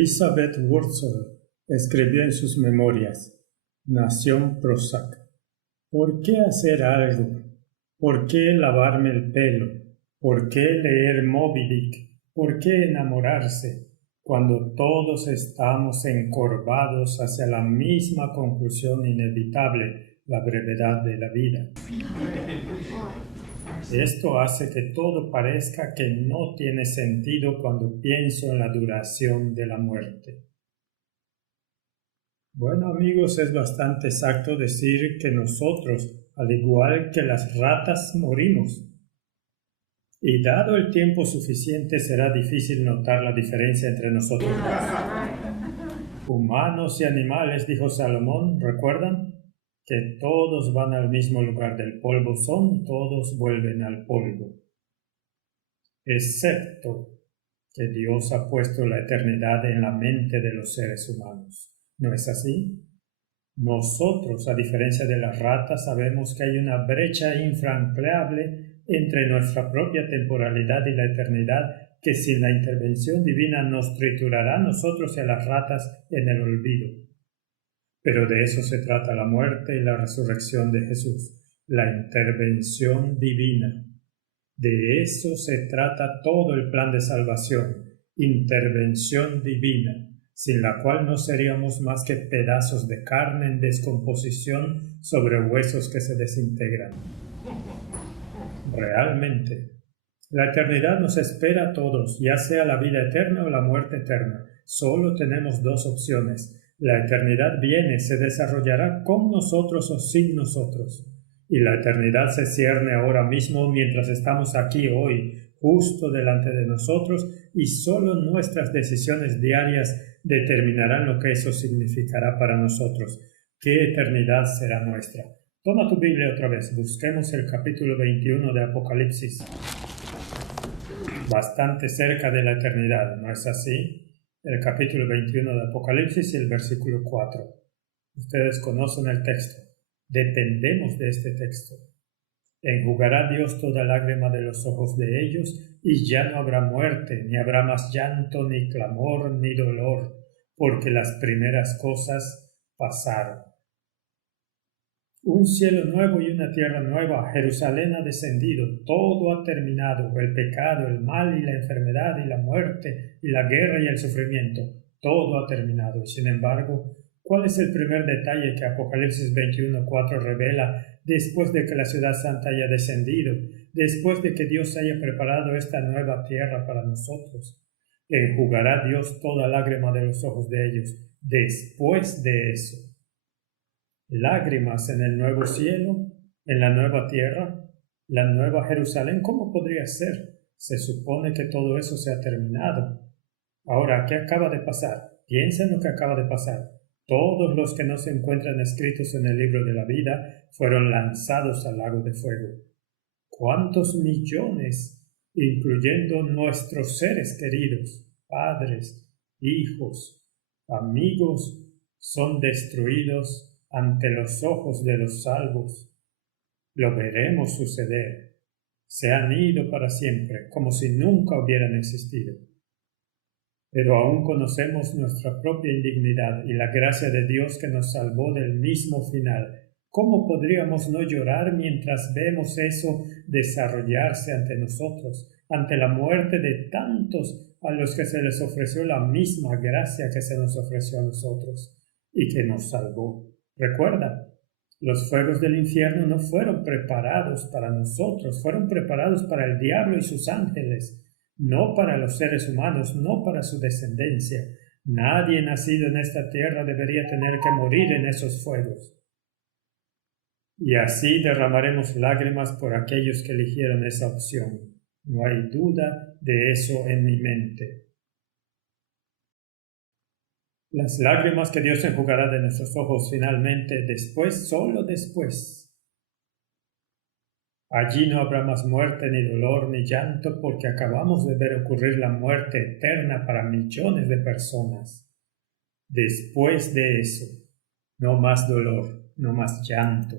Elizabeth Wurzel escribió en sus memorias, Nación Prozac: ¿por qué hacer algo? ¿Por qué lavarme el pelo? ¿Por qué leer Moby Dick? ¿Por qué enamorarse? Cuando todos estamos encorvados hacia la misma conclusión inevitable, la brevedad de la vida. Esto hace que todo parezca que no tiene sentido cuando pienso en la duración de la muerte. Bueno, amigos, es bastante exacto decir que nosotros, al igual que las ratas, morimos. Y dado el tiempo suficiente, será difícil notar la diferencia entre nosotros. Humanos y animales, dijo Salomón, ¿recuerdan? Que todos van al mismo lugar, del polvo son, todos vuelven al polvo. Excepto que Dios ha puesto la eternidad en la mente de los seres humanos. ¿No es así? Nosotros, a diferencia de las ratas, sabemos que hay una brecha infranqueable entre nuestra propia temporalidad y la eternidad, que sin la intervención divina nos triturará a nosotros y a las ratas en el olvido. Pero de eso se trata la muerte y la resurrección de Jesús, la intervención divina. De eso se trata todo el plan de salvación, intervención divina, sin la cual no seríamos más que pedazos de carne en descomposición sobre huesos que se desintegran. Realmente, la eternidad nos espera a todos, ya sea la vida eterna o la muerte eterna. Solo tenemos dos opciones. La eternidad viene, se desarrollará con nosotros o sin nosotros. Y la eternidad se cierne ahora mismo mientras estamos aquí hoy, justo delante de nosotros, y solo nuestras decisiones diarias determinarán lo que eso significará para nosotros. ¿Qué eternidad será nuestra? Toma tu Biblia otra vez, busquemos el capítulo 21 de Apocalipsis. Bastante cerca de la eternidad, ¿no es así? El capítulo 21 de Apocalipsis y el versículo 4. Ustedes conocen el texto. Dependemos de este texto. Enjugará Dios toda lágrima de los ojos de ellos, y ya no habrá muerte, ni habrá más llanto, ni clamor, ni dolor, porque las primeras cosas pasaron. Un cielo nuevo y una tierra nueva, Jerusalén ha descendido, todo ha terminado, el pecado, el mal y la enfermedad y la muerte y la guerra y el sufrimiento, todo ha terminado. Sin embargo, ¿cuál es el primer detalle que Apocalipsis 21:4 revela después de que la ciudad santa haya descendido, después de que Dios haya preparado esta nueva tierra para nosotros? Enjugará Dios toda lágrima de los ojos de ellos. Después de eso, lágrimas en el nuevo cielo, en la nueva tierra, la nueva Jerusalén. ¿Cómo podría ser? Se supone que todo eso se ha terminado. Ahora, ¿qué acaba de pasar? Piensa en lo que acaba de pasar. Todos los que no se encuentran escritos en el libro de la vida fueron lanzados al lago de fuego. ¿Cuántos millones, incluyendo nuestros seres queridos, padres, hijos, amigos, son destruidos ante los ojos de los salvos? Lo veremos suceder. Se han ido para siempre, como si nunca hubieran existido. Pero aún conocemos nuestra propia indignidad y la gracia de Dios que nos salvó del mismo final. ¿Cómo podríamos no llorar mientras vemos eso desarrollarse ante nosotros, ante la muerte de tantos a los que se les ofreció la misma gracia que se nos ofreció a nosotros y que nos salvó? Recuerda, los fuegos del infierno no fueron preparados para nosotros, fueron preparados para el diablo y sus ángeles, no para los seres humanos, no para su descendencia. Nadie nacido en esta tierra debería tener que morir en esos fuegos. Y así derramaremos lágrimas por aquellos que eligieron esa opción. No hay duda de eso en mi mente. Las lágrimas que Dios enjugará de nuestros ojos finalmente, después, solo después. Allí no habrá más muerte, ni dolor, ni llanto, porque acabamos de ver ocurrir la muerte eterna para millones de personas. Después de eso, no más dolor, no más llanto.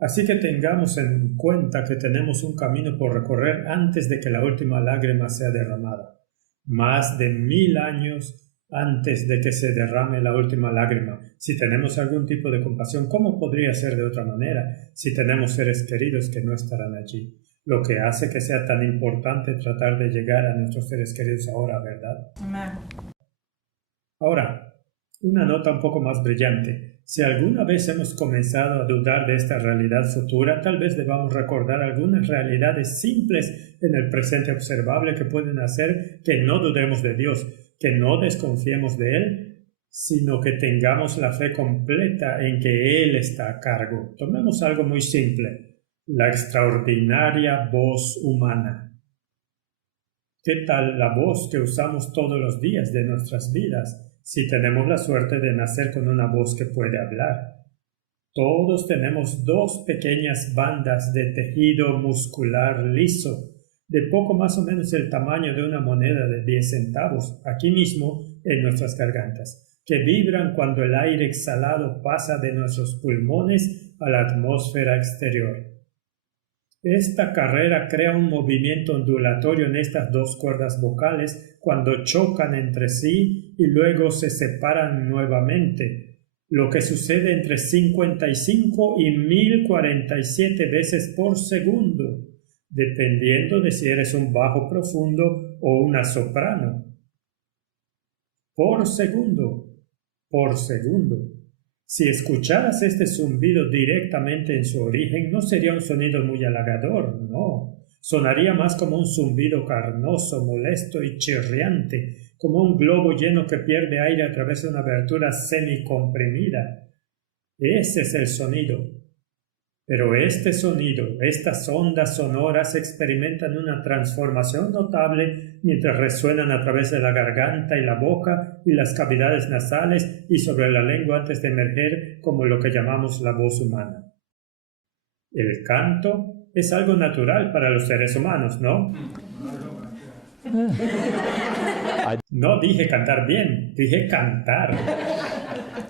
Así que tengamos en cuenta que tenemos un camino por recorrer antes de que la última lágrima sea derramada. Más de 1000 años antes de que se derrame la última lágrima. Si tenemos algún tipo de compasión, ¿cómo podría ser de otra manera si tenemos seres queridos que no estarán allí? Lo que hace que sea tan importante tratar de llegar a nuestros seres queridos ahora, ¿verdad? Amén. Ahora, una nota un poco más brillante. Si alguna vez hemos comenzado a dudar de esta realidad futura, tal vez debamos recordar algunas realidades simples en el presente observable que pueden hacer que no dudemos de Dios, que no desconfiemos de Él, sino que tengamos la fe completa en que Él está a cargo. Tomemos algo muy simple, la extraordinaria voz humana. ¿Qué tal la voz que usamos todos los días de nuestras vidas? Si tenemos la suerte de nacer con una voz que puede hablar. Todos tenemos dos pequeñas bandas de tejido muscular liso, de poco más o menos el tamaño de una moneda de 10 centavos, aquí mismo en nuestras gargantas, que vibran cuando el aire exhalado pasa de nuestros pulmones a la atmósfera exterior. Esta carrera crea un movimiento ondulatorio en estas dos cuerdas vocales cuando chocan entre sí y luego se separan nuevamente, lo que sucede entre 55 y 1047 veces por segundo, dependiendo de si eres un bajo profundo o una soprano. Por segundo. Si escucharas este zumbido directamente en su origen, no sería un sonido muy halagador, no. Sonaría más como un zumbido carnoso, molesto y chirriante, como un globo lleno que pierde aire a través de una abertura semicomprimida. Ese es el sonido. Pero este sonido, estas ondas sonoras experimentan una transformación notable mientras resuenan a través de la garganta y la boca y las cavidades nasales y sobre la lengua antes de emerger como lo que llamamos la voz humana. El canto es algo natural para los seres humanos, ¿no? No dije cantar bien, dije cantar.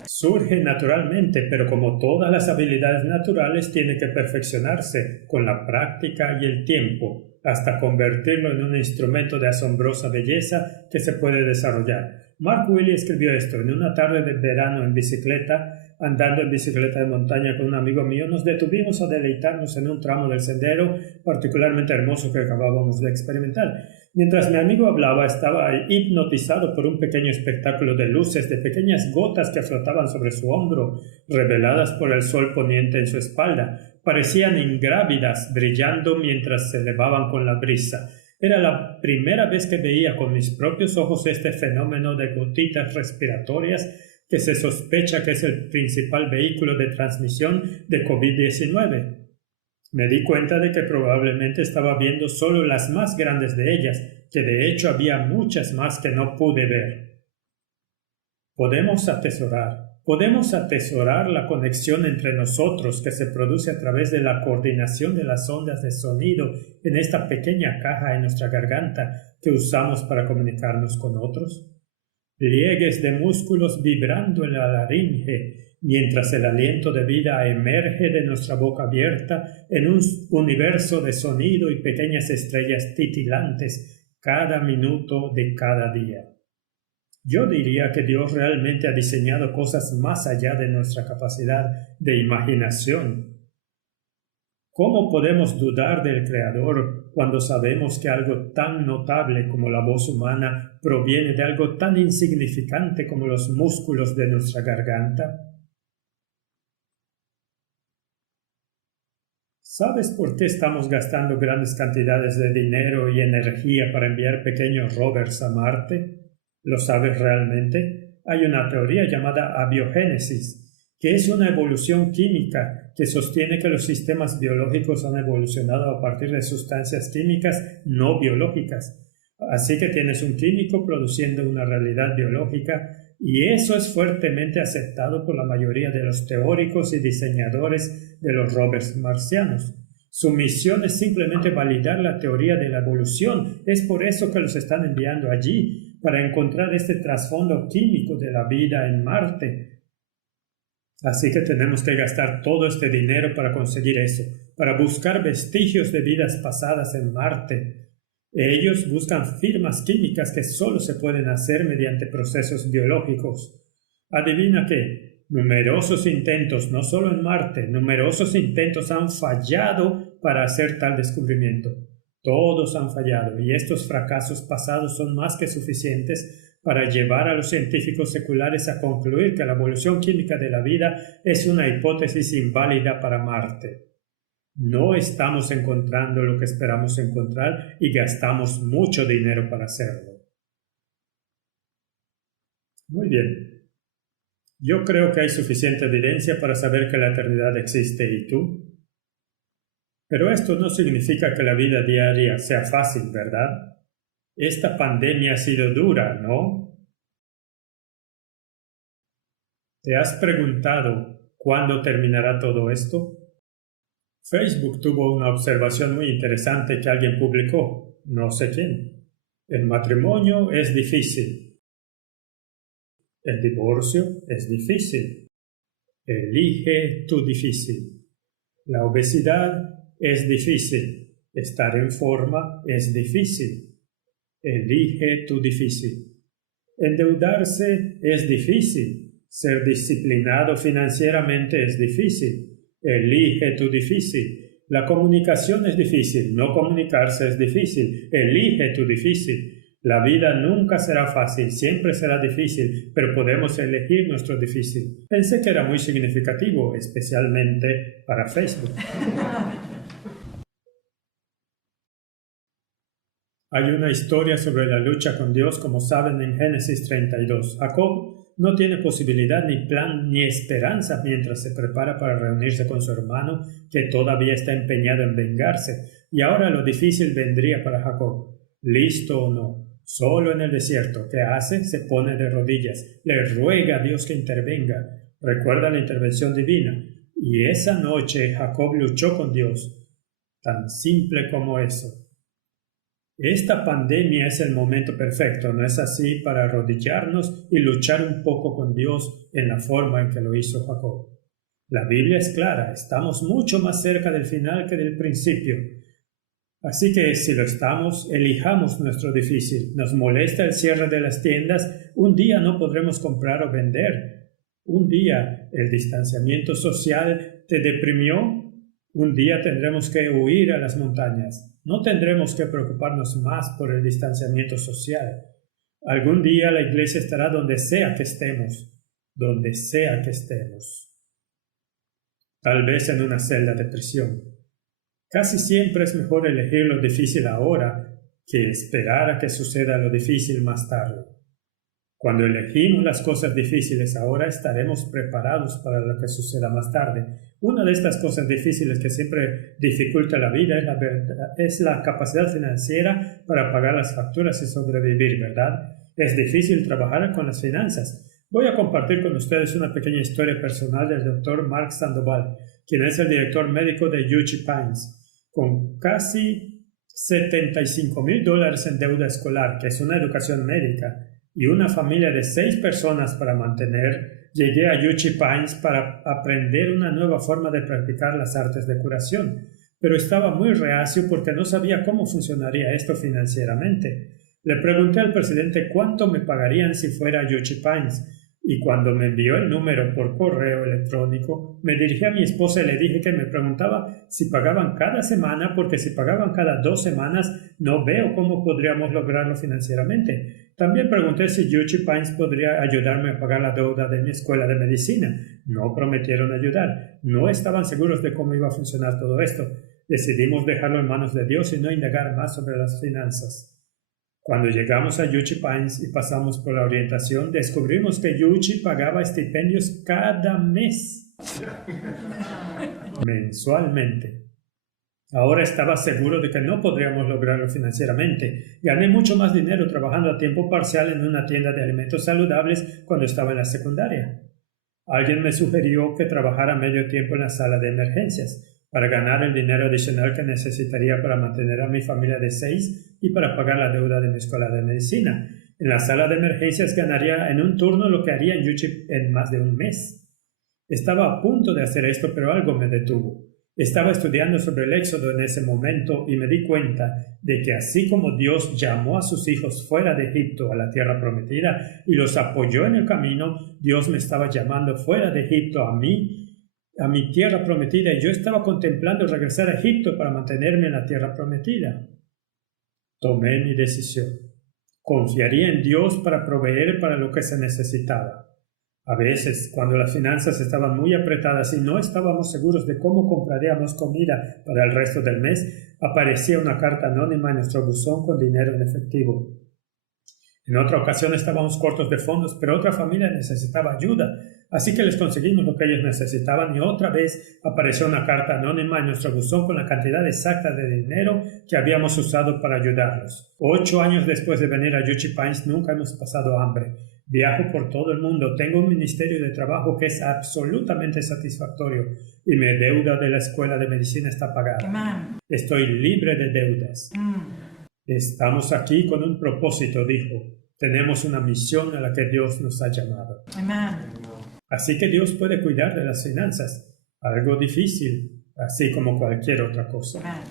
Surge naturalmente, pero como todas las habilidades naturales tiene que perfeccionarse con la práctica y el tiempo, hasta convertirlo en un instrumento de asombrosa belleza que se puede desarrollar. Mark Willie escribió esto: en una tarde de verano en bicicleta, andando en bicicleta de montaña con un amigo mío, nos detuvimos a deleitarnos en un tramo del sendero particularmente hermoso que acabábamos de experimentar. Mientras mi amigo hablaba, estaba hipnotizado por un pequeño espectáculo de luces, de pequeñas gotas que flotaban sobre su hombro, reveladas por el sol poniente en su espalda. Parecían ingrávidas, brillando mientras se elevaban con la brisa. Era la primera vez que veía con mis propios ojos este fenómeno de gotitas respiratorias que se sospecha que es el principal vehículo de transmisión de COVID-19. Me di cuenta de que probablemente estaba viendo solo las más grandes de ellas, que de hecho había muchas más que no pude ver. Podemos atesorar la conexión entre nosotros que se produce a través de la coordinación de las ondas de sonido en esta pequeña caja en nuestra garganta que usamos para comunicarnos con otros. Pliegues de músculos vibrando en la laringe, mientras el aliento de vida emerge de nuestra boca abierta en un universo de sonido y pequeñas estrellas titilantes cada minuto de cada día. Yo diría que Dios realmente ha diseñado cosas más allá de nuestra capacidad de imaginación. ¿Cómo podemos dudar del Creador cuando sabemos que algo tan notable como la voz humana proviene de algo tan insignificante como los músculos de nuestra garganta? ¿Sabes por qué estamos gastando grandes cantidades de dinero y energía para enviar pequeños rovers a Marte? ¿Lo sabes realmente? Hay una teoría llamada abiogénesis, que es una evolución química que sostiene que los sistemas biológicos han evolucionado a partir de sustancias químicas no biológicas. Así que tienes un químico produciendo una realidad biológica, y eso es fuertemente aceptado por la mayoría de los teóricos y diseñadores de los rovers marcianos. Su misión es simplemente validar la teoría de la evolución. Es por eso que los están enviando allí, para encontrar este trasfondo químico de la vida en Marte. Así que tenemos que gastar todo este dinero para conseguir eso, para buscar vestigios de vidas pasadas en Marte. Ellos buscan firmas químicas que solo se pueden hacer mediante procesos biológicos. Adivina qué, numerosos intentos, no solo en Marte, numerosos intentos han fallado para hacer tal descubrimiento. Todos han fallado y estos fracasos pasados son más que suficientes para llevar a los científicos seculares a concluir que la evolución química de la vida es una hipótesis inválida para Marte. No estamos encontrando lo que esperamos encontrar y gastamos mucho dinero para hacerlo. Muy bien. Yo creo que hay suficiente evidencia para saber que la eternidad existe. ¿Y tú? Pero esto no significa que la vida diaria sea fácil, ¿verdad? Esta pandemia ha sido dura, ¿no? ¿Te has preguntado cuándo terminará todo esto? Facebook tuvo una observación muy interesante que alguien publicó, no sé quién. El matrimonio es difícil. El divorcio es difícil. Elige tu difícil. La obesidad es difícil. Estar en forma es difícil. Elige tu difícil. Endeudarse es difícil. Ser disciplinado financieramente es difícil. Elige tu difícil. La comunicación es difícil. No comunicarse es difícil. Elige tu difícil. La vida nunca será fácil, siempre será difícil, pero podemos elegir nuestro difícil. Pensé que era muy significativo, especialmente para Facebook. Hay una historia sobre la lucha con Dios, como saben, en Génesis 32. Jacob no tiene posibilidad, ni plan, ni esperanza mientras se prepara para reunirse con su hermano, que todavía está empeñado en vengarse. Y ahora lo difícil vendría para Jacob. ¿Listo o no? Solo en el desierto. ¿Qué hace? Se pone de rodillas. Le ruega a Dios que intervenga. Recuerda la intervención divina. Y esa noche Jacob luchó con Dios. Tan simple como eso. Esta pandemia es el momento perfecto, ¿no es así?, para arrodillarnos y luchar un poco con Dios en la forma en que lo hizo Jacob. La Biblia es clara, estamos mucho más cerca del final que del principio. Así que si lo estamos, elijamos nuestro difícil. Nos molesta el cierre de las tiendas, un día no podremos comprar o vender. Un día el distanciamiento social te deprimió, un día tendremos que huir a las montañas. No tendremos que preocuparnos más por el distanciamiento social. Algún día la iglesia estará donde sea que estemos, donde sea que estemos. Tal vez en una celda de prisión. Casi siempre es mejor elegir lo difícil ahora que esperar a que suceda lo difícil más tarde. Cuando elegimos las cosas difíciles ahora, estaremos preparados para lo que suceda más tarde. Una de estas cosas difíciles que siempre dificulta la vida es la capacidad financiera para pagar las facturas y sobrevivir, ¿verdad? Es difícil trabajar con las finanzas. Voy a compartir con ustedes una pequeña historia personal del Dr. Mark Sandoval, quien es el director médico de UC Pines, con casi $75,000 en deuda escolar, que es una educación médica, y una familia de 6 personas para mantener. Llegué a UC Pines para aprender una nueva forma de practicar las artes de curación, pero estaba muy reacio porque no sabía cómo funcionaría esto financieramente. Le pregunté al presidente cuánto me pagarían si fuera a UC Pines, y cuando me envió el número por correo electrónico, me dirigí a mi esposa y le dije que me preguntaba si pagaban cada semana, porque si pagaban cada 2 semanas, no veo cómo podríamos lograrlo financieramente. También pregunté si UC Pines podría ayudarme a pagar la deuda de mi escuela de medicina. No prometieron ayudar. No estaban seguros de cómo iba a funcionar todo esto. Decidimos dejarlo en manos de Dios y no indagar más sobre las finanzas. Cuando llegamos a UC Pines y pasamos por la orientación, descubrimos que UC pagaba estipendios cada mes, mensualmente. Ahora estaba seguro de que no podríamos lograrlo financieramente. Gané mucho más dinero trabajando a tiempo parcial en una tienda de alimentos saludables cuando estaba en la secundaria. Alguien me sugirió que trabajara medio tiempo en la sala de emergencias para ganar el dinero adicional que necesitaría para mantener a mi familia de 6 y para pagar la deuda de mi escuela de medicina. En la sala de emergencias ganaría en un turno lo que haría en UC en más de un mes. Estaba a punto de hacer esto, pero algo me detuvo. Estaba estudiando sobre el Éxodo en ese momento y me di cuenta de que así como Dios llamó a sus hijos fuera de Egipto a la tierra prometida y los apoyó en el camino, Dios me estaba llamando fuera de Egipto a mi tierra prometida, y yo estaba contemplando regresar a Egipto para mantenerme en la tierra prometida. Tomé mi decisión. Confiaría en Dios para proveer para lo que se necesitaba. A veces, cuando las finanzas estaban muy apretadas y no estábamos seguros de cómo compraríamos comida para el resto del mes, aparecía una carta anónima en nuestro buzón con dinero en efectivo. En otra ocasión estábamos cortos de fondos, pero otra familia necesitaba ayuda, así que les conseguimos lo que ellos necesitaban, y otra vez apareció una carta anónima en nuestro buzón con la cantidad exacta de dinero que habíamos usado para ayudarlos. 8 años después de venir a Juchi Pines nunca hemos pasado hambre. Viajo por todo el mundo, tengo un ministerio de trabajo que es absolutamente satisfactorio y mi deuda de la escuela de medicina está pagada. Amen. Estoy libre de deudas. Estamos aquí con un propósito, dijo. Tenemos una misión a la que Dios nos ha llamado. Amen. Así que Dios puede cuidar de las finanzas, algo difícil, así como cualquier otra cosa. Amen.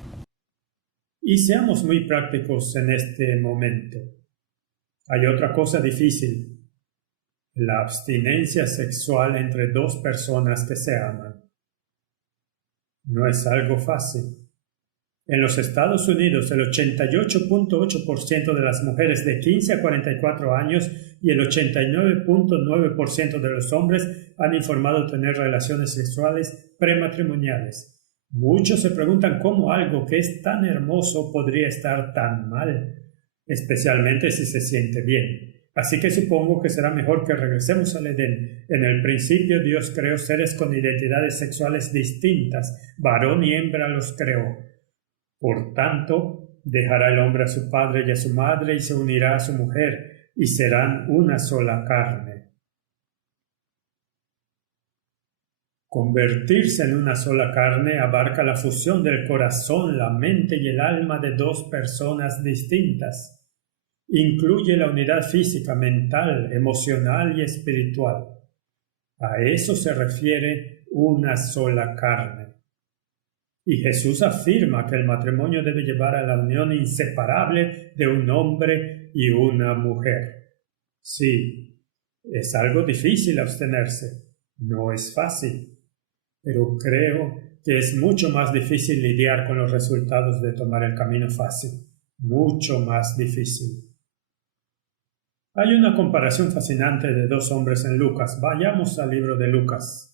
Y seamos muy prácticos en este momento. Hay otra cosa difícil. La abstinencia sexual entre dos personas que se aman. No es algo fácil. En los Estados Unidos, el 88.8% de las mujeres de 15 a 44 años y el 89.9% de los hombres han informado tener relaciones sexuales prematrimoniales. Muchos se preguntan cómo algo que es tan hermoso podría estar tan mal, especialmente si se siente bien. Así que supongo que será mejor que regresemos al Edén. En el principio Dios creó seres con identidades sexuales distintas. Varón y hembra los creó. Por tanto, dejará el hombre a su padre y a su madre y se unirá a su mujer, y serán una sola carne. Convertirse en una sola carne abarca la fusión del corazón, la mente y el alma de dos personas distintas. Incluye la unidad física, mental, emocional y espiritual. A eso se refiere una sola carne. Y Jesús afirma que el matrimonio debe llevar a la unión inseparable de un hombre y una mujer. Sí, es algo difícil abstenerse, no es fácil, pero creo que es mucho más difícil lidiar con los resultados de tomar el camino fácil, mucho más difícil. Hay una comparación fascinante de dos hombres en Lucas. Vayamos al libro de Lucas.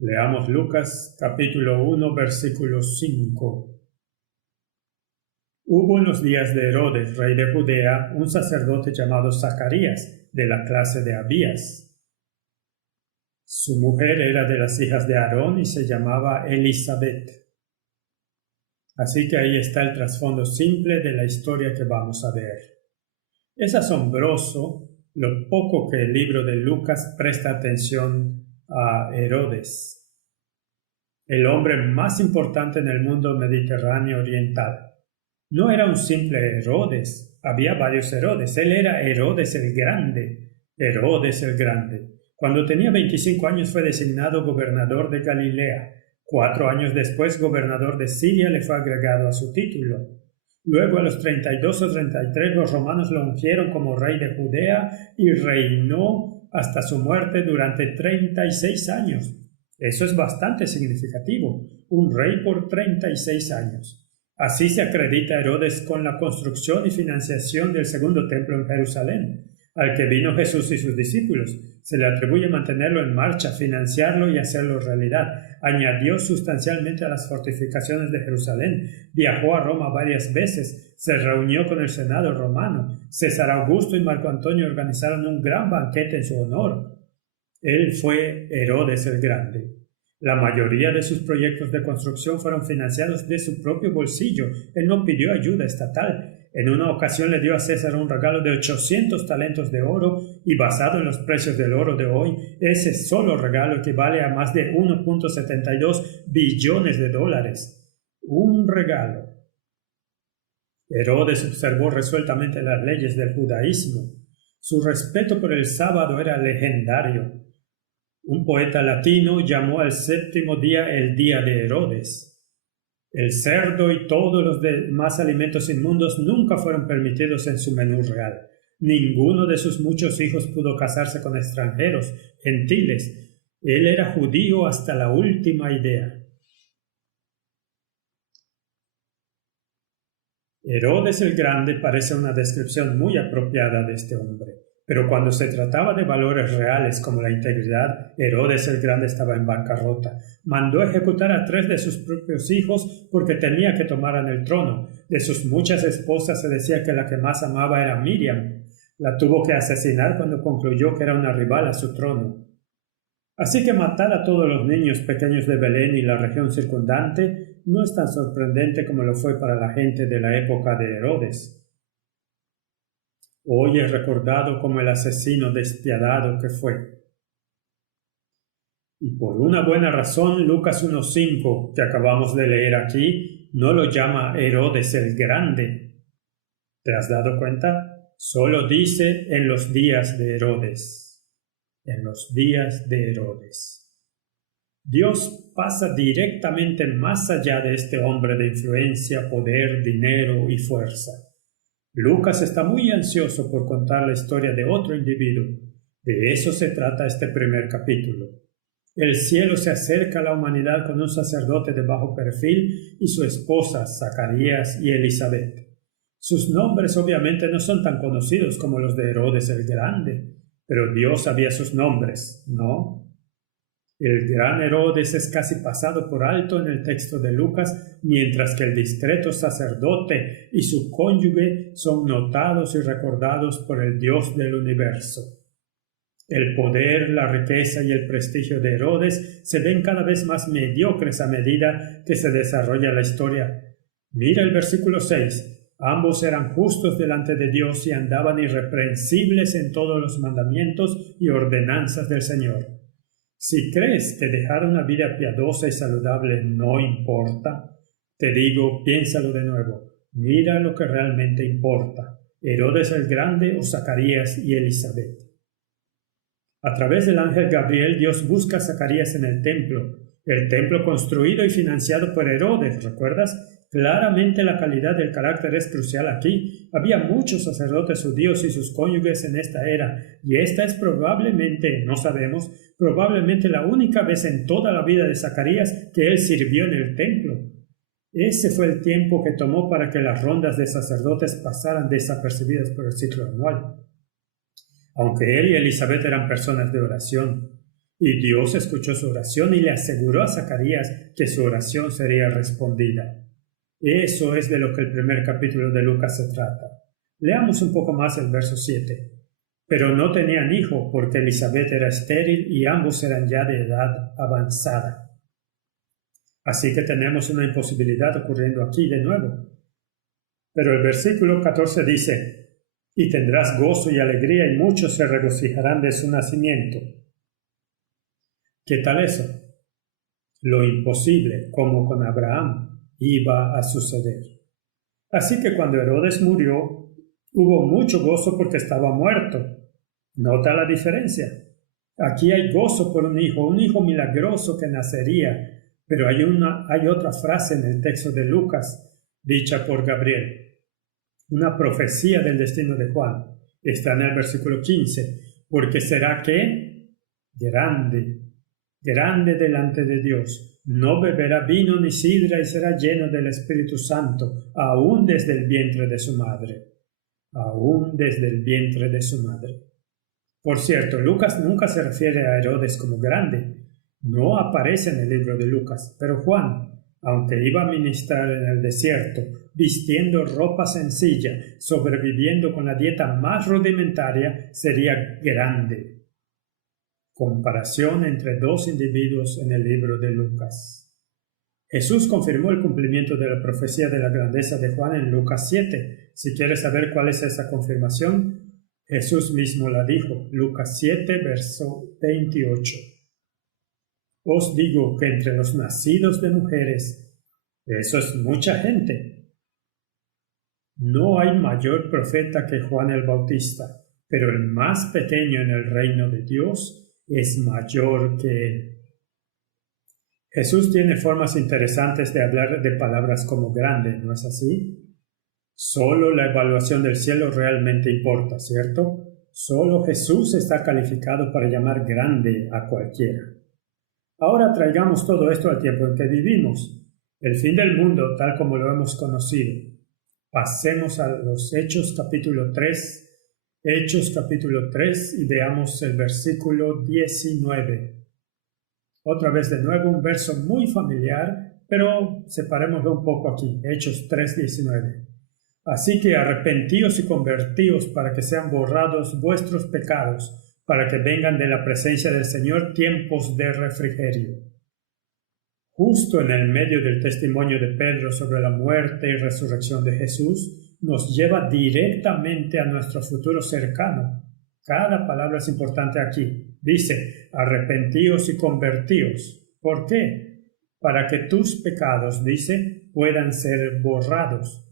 Leamos Lucas capítulo 1, versículo 5. Hubo en los días de Herodes, rey de Judea, un sacerdote llamado Zacarías, de la clase de Abías. Su mujer era de las hijas de Aarón y se llamaba Elisabet. Así que ahí está el trasfondo simple de la historia que vamos a ver. Es asombroso lo poco que el libro de Lucas presta atención a Herodes, el hombre más importante en el mundo mediterráneo oriental. No era un simple Herodes, había varios Herodes. Él era Herodes el Grande. Herodes el Grande. Cuando tenía 25 años fue designado gobernador de Galilea. 4 años después, gobernador de Siria le fue agregado a su título. Luego, a los 32 o 33, los romanos lo ungieron como rey de Judea y reinó hasta su muerte durante 36 años. Eso es bastante significativo, un rey por 36 años. Así se acredita Herodes con la construcción y financiación del segundo templo en Jerusalén, al que vino Jesús y sus discípulos. Se le atribuye mantenerlo en marcha, financiarlo y hacerlo realidad. Añadió sustancialmente a las fortificaciones de Jerusalén. Viajó a Roma varias veces. Se reunió con el Senado romano. César Augusto y Marco Antonio organizaron un gran banquete en su honor. Él fue Herodes el Grande. La mayoría de sus proyectos de construcción fueron financiados de su propio bolsillo. Él no pidió ayuda estatal. En una ocasión le dio a César un regalo de 800 talentos de oro y basado en los precios del oro de hoy, ese solo regalo equivale a más de 1.72 billones de dólares. Un regalo. Herodes observó resueltamente las leyes del judaísmo. Su respeto por el sábado era legendario. Un poeta latino llamó al séptimo día el día de Herodes. El cerdo y todos los demás alimentos inmundos nunca fueron permitidos en su menú real. Ninguno de sus muchos hijos pudo casarse con extranjeros, gentiles. Él era judío hasta la última idea. Herodes el Grande parece una descripción muy apropiada de este hombre, pero cuando se trataba de valores reales como la integridad, Herodes el Grande estaba en bancarrota. Mandó ejecutar a 3 de sus propios hijos porque temía que tomaran el trono. De sus muchas esposas se decía que la que más amaba era Miriam. La tuvo que asesinar cuando concluyó que era una rival a su trono. Así que matar a todos los niños pequeños de Belén y la región circundante no es tan sorprendente como lo fue para la gente de la época de Herodes. Hoy es recordado como el asesino despiadado que fue. Y por una buena razón, Lucas 1:5, que acabamos de leer aquí, no lo llama Herodes el Grande. ¿Te has dado cuenta? Solo dice en los días de Herodes. En los días de Herodes. Dios pasa directamente más allá de este hombre de influencia, poder, dinero y fuerza. Lucas está muy ansioso por contar la historia de otro individuo. De eso se trata este primer capítulo. El cielo se acerca a la humanidad con un sacerdote de bajo perfil y su esposa, Zacarías y Elizabeth. Sus nombres obviamente no son tan conocidos como los de Herodes el Grande, pero Dios sabía sus nombres, ¿no? El gran Herodes es casi pasado por alto en el texto de Lucas, mientras que el discreto sacerdote y su cónyuge son notados y recordados por el Dios del universo. El poder, la riqueza y el prestigio de Herodes se ven cada vez más mediocres a medida que se desarrolla la historia. Mira el versículo 6. Ambos eran justos delante de Dios y andaban irreprensibles en todos los mandamientos y ordenanzas del Señor. Si crees que dejar una vida piadosa y saludable no importa, te digo, piénsalo de nuevo. Mira lo que realmente importa: Herodes el Grande o Zacarías y Elizabeth. A través del ángel Gabriel, Dios busca a Zacarías en el templo construido y financiado por Herodes, ¿recuerdas? Claramente la calidad del carácter es crucial aquí. Había muchos sacerdotes judíos y sus cónyuges en esta era, y esta es probablemente, no sabemos, probablemente la única vez en toda la vida de Zacarías que él sirvió en el templo. Ese fue el tiempo que tomó para que las rondas de sacerdotes pasaran desapercibidas por el ciclo anual. Aunque él y Elizabeth eran personas de oración, y Dios escuchó su oración y le aseguró a Zacarías que su oración sería respondida. Eso es de lo que el primer capítulo de Lucas se trata. Leamos un poco más el verso 7. Pero no tenían hijo porque Elizabeth era estéril y ambos eran ya de edad avanzada. Así que tenemos una imposibilidad ocurriendo aquí de nuevo. Pero el versículo 14 dice: y tendrás gozo y alegría y muchos se regocijarán de su nacimiento. ¿Qué tal eso? Lo imposible, como con Abraham, iba a suceder. Así que cuando Herodes murió, hubo mucho gozo porque estaba muerto. ¿Nota la diferencia? Aquí hay gozo por un hijo milagroso que nacería, pero hay otra frase en el texto de Lucas, dicha por Gabriel, una profecía del destino de Juan. Está en el versículo 15, porque será que grande delante de Dios. No beberá vino ni sidra y será lleno del Espíritu Santo, aún desde el vientre de su madre. Aún desde el vientre de su madre. Por cierto, Lucas nunca se refiere a Herodes como grande. No aparece en el libro de Lucas, pero Juan, aunque iba a ministrar en el desierto, vistiendo ropa sencilla, sobreviviendo con la dieta más rudimentaria, sería grande. Comparación entre dos individuos en el libro de Lucas. Jesús confirmó el cumplimiento de la profecía de la grandeza de Juan en Lucas 7. Si quieres saber cuál es esa confirmación, Jesús mismo la dijo. Lucas 7, verso 28. Os digo que entre los nacidos de mujeres, eso es mucha gente. No hay mayor profeta que Juan el Bautista, pero el más pequeño en el reino de Dios es mayor que él. Jesús tiene formas interesantes de hablar de palabras como grande, ¿no es así? Solo la evaluación del cielo realmente importa, ¿cierto? Solo Jesús está calificado para llamar grande a cualquiera. Ahora traigamos todo esto al tiempo en que vivimos, el fin del mundo tal como lo hemos conocido. Pasemos a los Hechos capítulo 3, y veamos el versículo 19. Otra vez de nuevo un verso muy familiar, pero separémoslo un poco aquí. Hechos 3:19. Así que arrepentíos y convertíos para que sean borrados vuestros pecados, para que vengan de la presencia del Señor tiempos de refrigerio. Justo en el medio del testimonio de Pedro sobre la muerte y resurrección de Jesús, nos lleva directamente a nuestro futuro cercano. Cada palabra es importante aquí. Dice, arrepentíos y convertíos. ¿Por qué? Para que tus pecados, dice, puedan ser borrados.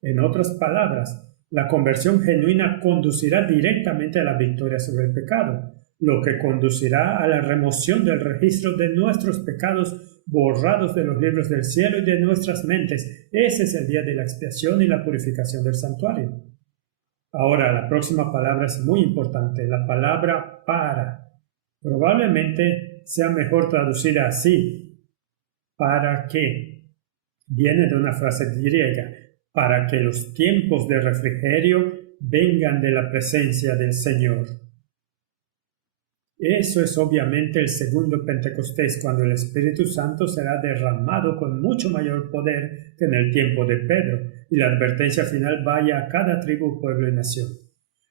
En otras palabras, la conversión genuina conducirá directamente a la victoria sobre el pecado, lo que conducirá a la remoción del registro de nuestros pecados borrados de los libros del cielo y de nuestras mentes. Ese es el día de la expiación y la purificación del santuario. Ahora, la próxima palabra es muy importante, la palabra para. Probablemente sea mejor traducida así, ¿para qué? Viene de una frase griega, para que los tiempos de refrigerio vengan de la presencia del Señor. Eso es obviamente el segundo Pentecostés, cuando el Espíritu Santo será derramado con mucho mayor poder que en el tiempo de Pedro, y la advertencia final vaya a cada tribu, pueblo y nación.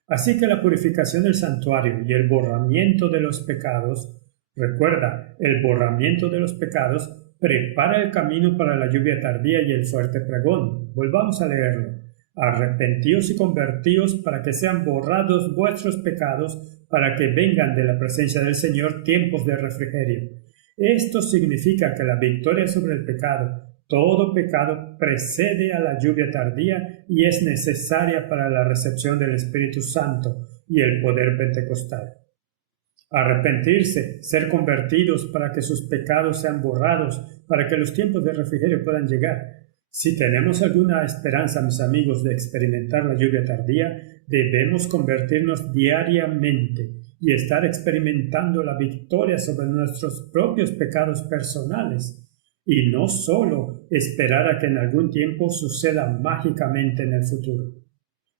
Así que la purificación del santuario y el borramiento de los pecados, recuerda, el borramiento de los pecados prepara el camino para la lluvia tardía y el fuerte pregón. Volvamos a leerlo. Arrepentíos y convertíos para que sean borrados vuestros pecados, para que vengan de la presencia del Señor tiempos de refrigerio. Esto significa que la victoria sobre el pecado, todo pecado, precede a la lluvia tardía y es necesaria para la recepción del Espíritu Santo y el poder pentecostal. Arrepentirse, ser convertidos para que sus pecados sean borrados, para que los tiempos de refrigerio puedan llegar. Si tenemos alguna esperanza, mis amigos, de experimentar la lluvia tardía, debemos convertirnos diariamente y estar experimentando la victoria sobre nuestros propios pecados personales, y no solo esperar a que en algún tiempo suceda mágicamente en el futuro,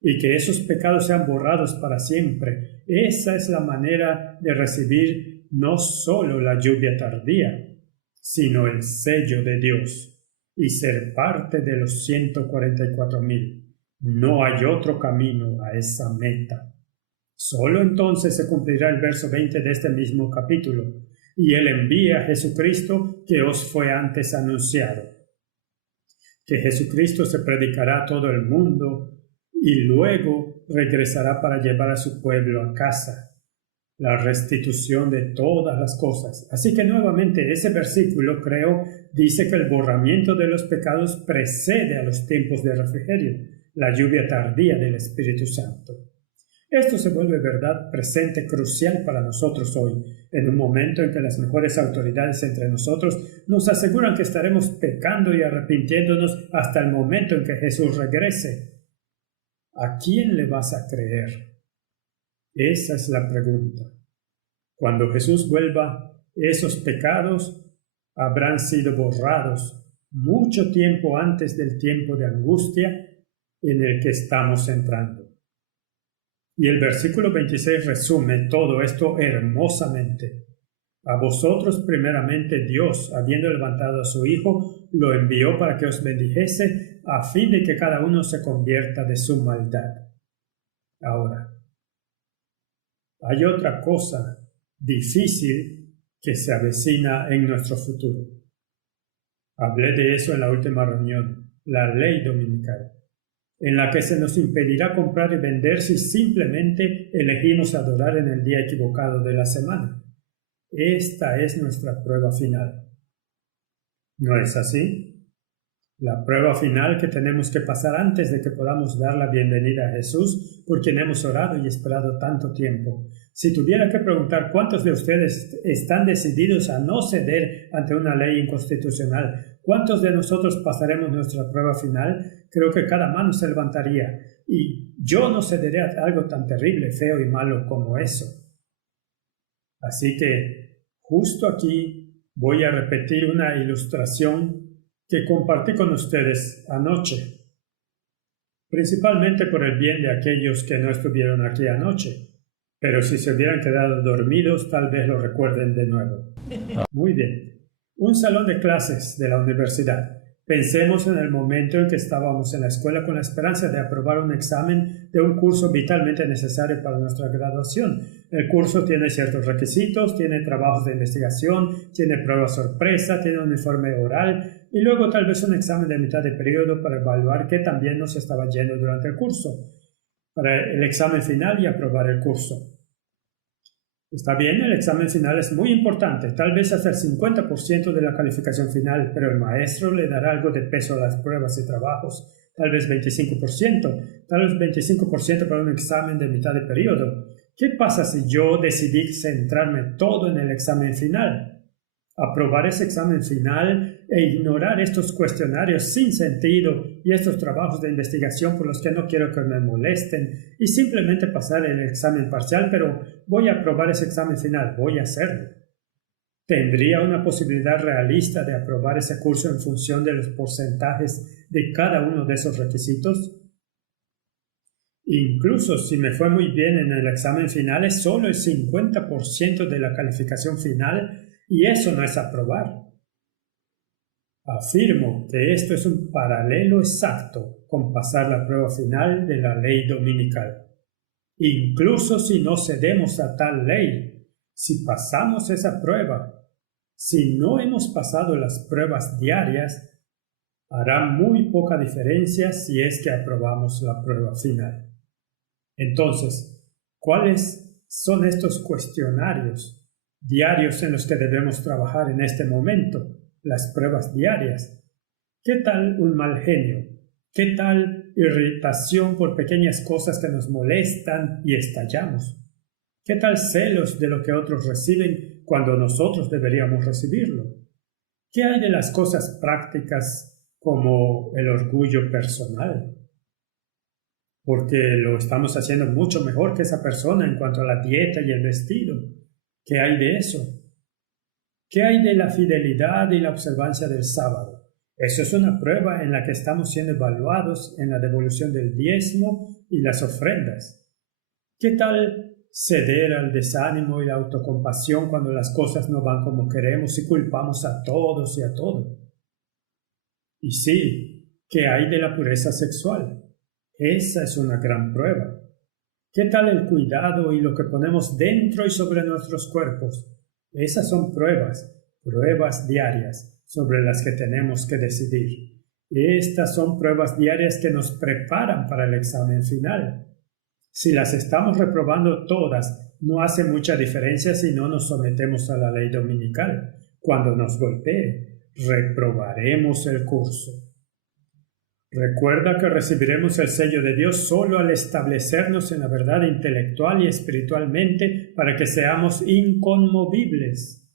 y que esos pecados sean borrados para siempre. Esa es la manera de recibir no solo la lluvia tardía, sino el sello de Dios, y ser parte de los 144,000. No hay otro camino a esa meta. Solo entonces se cumplirá el verso 20 de este mismo capítulo. Y Él envía a Jesucristo que os fue antes anunciado. Que Jesucristo se predicará a todo el mundo y luego regresará para llevar a su pueblo a casa. La restitución de todas las cosas. Así que nuevamente ese versículo, creo, dice que el borramiento de los pecados precede a los tiempos de refrigerio, la lluvia tardía del Espíritu Santo. Esto se vuelve verdad presente crucial para nosotros hoy, en un momento en que las mejores autoridades entre nosotros nos aseguran que estaremos pecando y arrepintiéndonos hasta el momento en que Jesús regrese. ¿A quién le vas a creer? Esa es la pregunta. Cuando Jesús vuelva, esos pecados habrán sido borrados mucho tiempo antes del tiempo de angustia en el que estamos entrando. Y el versículo 26 resume todo esto hermosamente. A vosotros primeramente Dios, habiendo levantado a su Hijo, lo envió para que os bendijese, a fin de que cada uno se convierta de su maldad. Ahora, hay otra cosa difícil que se avecina en nuestro futuro. Hablé de eso en la última reunión, la ley dominical, en la que se nos impedirá comprar y vender si simplemente elegimos adorar en el día equivocado de la semana. Esta es nuestra prueba final. ¿No es así? La prueba final que tenemos que pasar antes de que podamos dar la bienvenida a Jesús, por quien hemos orado y esperado tanto tiempo. Si tuviera que preguntar cuántos de ustedes están decididos a no ceder ante una ley inconstitucional, cuántos de nosotros pasaremos nuestra prueba final, creo que cada mano se levantaría. Y yo no cederé a algo tan terrible, feo y malo como eso. Así que justo aquí voy a repetir una ilustración que compartí con ustedes anoche, principalmente por el bien de aquellos que no estuvieron aquí anoche, pero si se hubieran quedado dormidos tal vez lo recuerden de nuevo. Muy bien, un salón de clases de la universidad. Pensemos en el momento en que estábamos en la escuela con la esperanza de aprobar un examen de un curso vitalmente necesario para nuestra graduación. El curso tiene ciertos requisitos, tiene trabajos de investigación, tiene prueba sorpresa, tiene un informe oral y luego tal vez un examen de mitad de periodo para evaluar qué tan bien nos estaba yendo durante el curso, para el examen final y aprobar el curso. Está bien, el examen final es muy importante, tal vez hasta el 50% de la calificación final, pero el maestro le dará algo de peso a las pruebas y trabajos, tal vez 25%, tal vez 25% para un examen de mitad de periodo. ¿Qué pasa si yo decidí centrarme todo en el examen final? Aprobar ese examen final e ignorar estos cuestionarios sin sentido y estos trabajos de investigación por los que no quiero que me molesten y simplemente pasar el examen parcial, pero voy a aprobar ese examen final, voy a hacerlo. ¿Tendría una posibilidad realista de aprobar ese curso en función de los porcentajes de cada uno de esos requisitos? Incluso si me fue muy bien en el examen final, es solo el 50% de la calificación final. Y eso no es aprobar. Afirmo que esto es un paralelo exacto con pasar la prueba final de la ley dominical. Incluso si no cedemos a tal ley, si pasamos esa prueba, si no hemos pasado las pruebas diarias, hará muy poca diferencia si es que aprobamos la prueba final. Entonces, ¿cuáles son estos cuestionarios diarios en los que debemos trabajar en este momento? Las pruebas diarias. ¿Qué tal un mal genio? ¿Qué tal irritación por pequeñas cosas que nos molestan y estallamos? ¿Qué tal celos de lo que otros reciben cuando nosotros deberíamos recibirlo? ¿Qué hay de las cosas prácticas como el orgullo personal? Porque lo estamos haciendo mucho mejor que esa persona en cuanto a la dieta y el vestido. ¿Qué hay de eso? ¿Qué hay de la fidelidad y la observancia del sábado? Eso es una prueba en la que estamos siendo evaluados en la devolución del diezmo y las ofrendas. ¿Qué tal ceder al desánimo y la autocompasión cuando las cosas no van como queremos y culpamos a todos y a todo? Y sí, ¿qué hay de la pureza sexual? Esa es una gran prueba. ¿Qué tal el cuidado y lo que ponemos dentro y sobre nuestros cuerpos? Esas son pruebas diarias sobre las que tenemos que decidir. Estas son pruebas diarias que nos preparan para el examen final. Si las estamos reprobando todas, no hace mucha diferencia si no nos sometemos a la ley dominical. Cuando nos golpee, reprobaremos el curso. Recuerda que recibiremos el sello de Dios solo al establecernos en la verdad intelectual y espiritualmente para que seamos inconmovibles.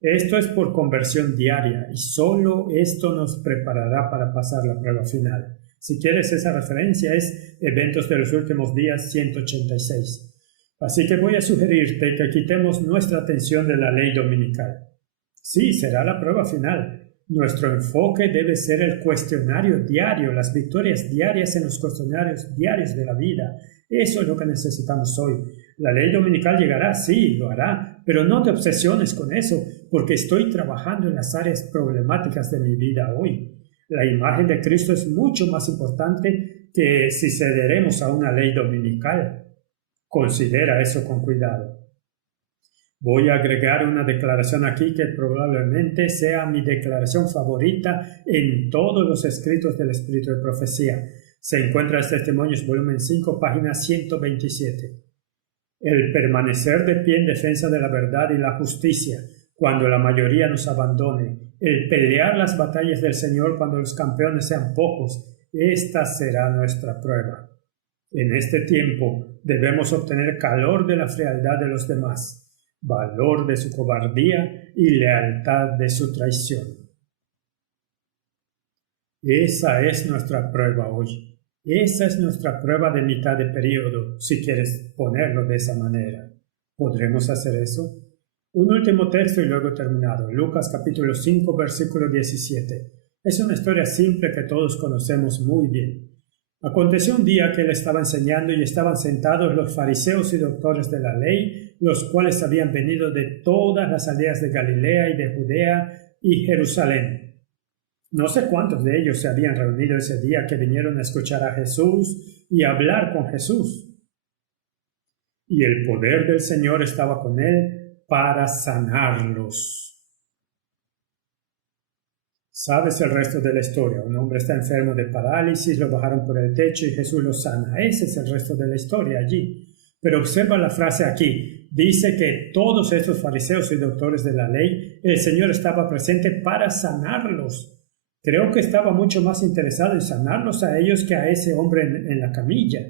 Esto es por conversión diaria y solo esto nos preparará para pasar la prueba final. Si quieres, esa referencia es Eventos de los Últimos Días 186. Así que voy a sugerirte que quitemos nuestra atención de la ley dominical. Sí, será la prueba final. Nuestro enfoque debe ser el cuestionario diario, las victorias diarias en los cuestionarios diarios de la vida. Eso es lo que necesitamos hoy. La ley dominical llegará, sí, lo hará, pero no te obsesiones con eso, porque estoy trabajando en las áreas problemáticas de mi vida hoy. La imagen de Cristo es mucho más importante que si cederemos a una ley dominical. Considera eso con cuidado. Voy a agregar una declaración aquí que probablemente sea mi declaración favorita en todos los escritos del Espíritu de Profecía. Se encuentra en Testimonios, volumen 5, página 127. El permanecer de pie en defensa de la verdad y la justicia cuando la mayoría nos abandone. El pelear las batallas del Señor cuando los campeones sean pocos. Esta será nuestra prueba. En este tiempo debemos obtener calor de la frialdad de los demás, valor de su cobardía y lealtad de su traición. Esa es nuestra prueba hoy. Esa es nuestra prueba de mitad de periodo, si quieres ponerlo de esa manera. ¿Podremos hacer eso? Un último texto y luego terminado. Lucas capítulo 5, versículo 17. Es una historia simple que todos conocemos muy bien. Aconteció un día que él estaba enseñando y estaban sentados los fariseos y doctores de la ley, los cuales habían venido de todas las aldeas de Galilea y de Judea y Jerusalén. No sé cuántos de ellos se habían reunido ese día que vinieron a escuchar a Jesús y a hablar con Jesús. Y el poder del Señor estaba con él para sanarlos. ¿Sabes el resto de la historia? Un hombre está enfermo de parálisis, lo bajaron por el techo y Jesús lo sana. Ese es el resto de la historia allí. Pero observa la frase aquí. Dice que todos estos fariseos y doctores de la ley, el Señor estaba presente para sanarlos. Creo que estaba mucho más interesado en sanarlos a ellos que a ese hombre en la camilla,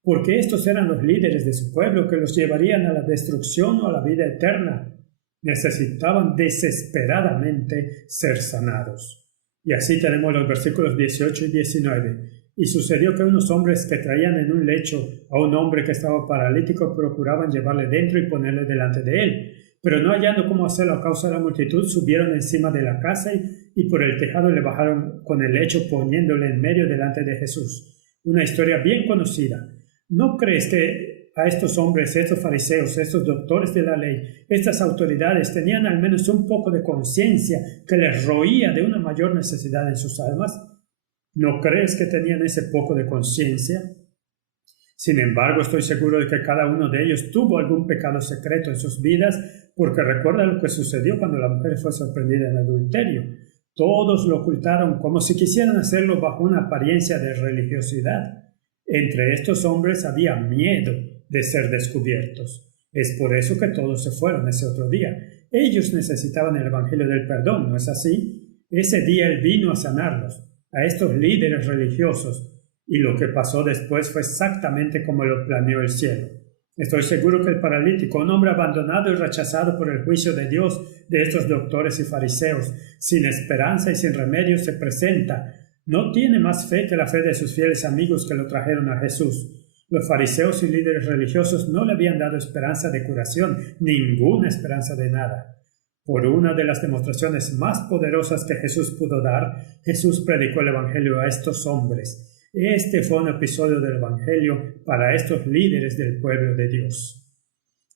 porque estos eran los líderes de su pueblo que los llevarían a la destrucción o a la vida eterna. Necesitaban desesperadamente ser sanados. Y así tenemos los versículos 18 y 19. Y sucedió que unos hombres que traían en un lecho a un hombre que estaba paralítico procuraban llevarle dentro y ponerle delante de él. Pero no hallando cómo hacerlo a causa de la multitud, subieron encima de la casa y por el tejado le bajaron con el lecho poniéndole en medio delante de Jesús. Una historia bien conocida. ¿No crees que a estos hombres, estos fariseos, estos doctores de la ley, estas autoridades tenían al menos un poco de conciencia que les roía de una mayor necesidad en sus almas? ¿No crees que tenían ese poco de conciencia? Sin embargo, estoy seguro de que cada uno de ellos tuvo algún pecado secreto en sus vidas, porque recuerda lo que sucedió cuando la mujer fue sorprendida en adulterio. Todos lo ocultaron como si quisieran hacerlo bajo una apariencia de religiosidad. Entre estos hombres había miedo de ser descubiertos. Es por eso que todos se fueron ese otro día. Ellos necesitaban el evangelio del perdón, ¿no es así? Ese día él vino a sanarlos, a estos líderes religiosos, y lo que pasó después fue exactamente como lo planeó el cielo. Estoy seguro que el paralítico, un hombre abandonado y rechazado por el juicio de Dios de estos doctores y fariseos, sin esperanza y sin remedio, se presenta. No tiene más fe que la fe de sus fieles amigos que lo trajeron a Jesús. Los fariseos y líderes religiosos no le habían dado esperanza de curación, ninguna esperanza de nada. Por una de las demostraciones más poderosas que Jesús pudo dar, Jesús predicó el evangelio a estos hombres. Este fue un episodio del evangelio para estos líderes del pueblo de Dios,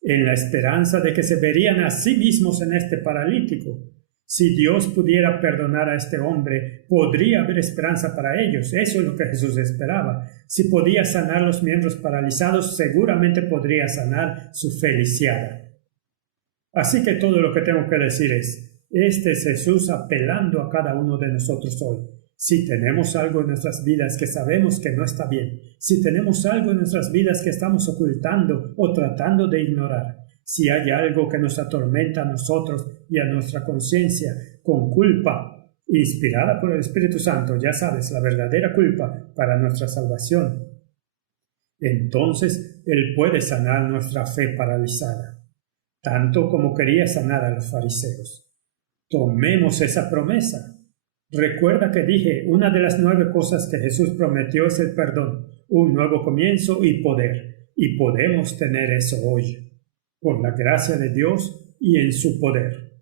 en la esperanza de que se verían a sí mismos en este paralítico. Si Dios pudiera perdonar a este hombre, podría haber esperanza para ellos. Eso es lo que Jesús esperaba. Si podía sanar los miembros paralizados, seguramente podría sanar su fe lisiada. Así que todo lo que tengo que decir es, este es Jesús apelando a cada uno de nosotros hoy. Si tenemos algo en nuestras vidas que sabemos que no está bien, si tenemos algo en nuestras vidas que estamos ocultando o tratando de ignorar, si hay algo que nos atormenta a nosotros y a nuestra conciencia con culpa, inspirada por el Espíritu Santo, ya sabes, la verdadera culpa para nuestra salvación, entonces Él puede sanar nuestra fe paralizada, tanto como quería sanar a los fariseos. Tomemos esa promesa. Recuerda que dije, una de las 9 cosas que Jesús prometió es el perdón, un nuevo comienzo y poder, y podemos tener eso hoy, por la gracia de Dios y en su poder.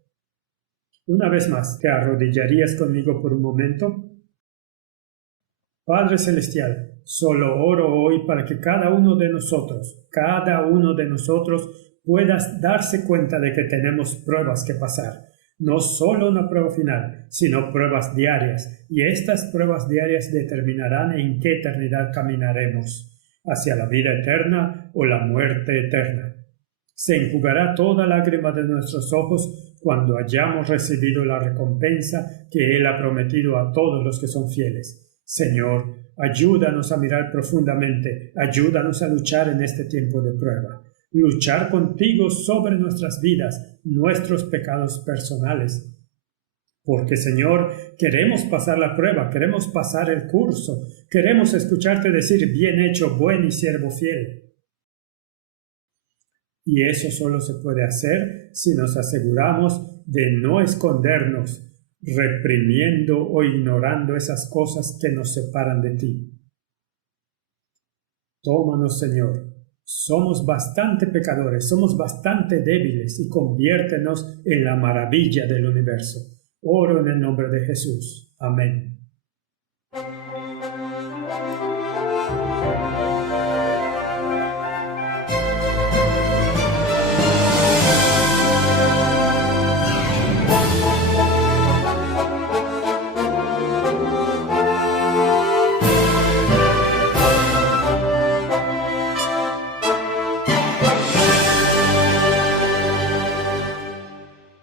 Una vez más, ¿te arrodillarías conmigo por un momento? Padre Celestial, solo oro hoy para que cada uno de nosotros pueda darse cuenta de que tenemos pruebas que pasar. No solo una prueba final, sino pruebas diarias, y estas pruebas diarias determinarán en qué eternidad caminaremos, hacia la vida eterna o la muerte eterna. Se enjugará toda lágrima de nuestros ojos cuando hayamos recibido la recompensa que Él ha prometido a todos los que son fieles. Señor, ayúdanos a mirar profundamente, ayúdanos a luchar en este tiempo de prueba. Luchar contigo sobre nuestras vidas, nuestros pecados personales. Porque, Señor, queremos pasar la prueba, queremos pasar el curso, queremos escucharte decir, bien hecho, buen y siervo fiel. Y eso solo se puede hacer si nos aseguramos de no escondernos, reprimiendo o ignorando esas cosas que nos separan de ti. Tómanos, Señor. Somos bastante pecadores, somos bastante débiles y conviértenos en la maravilla del universo. Oro en el nombre de Jesús. Amén.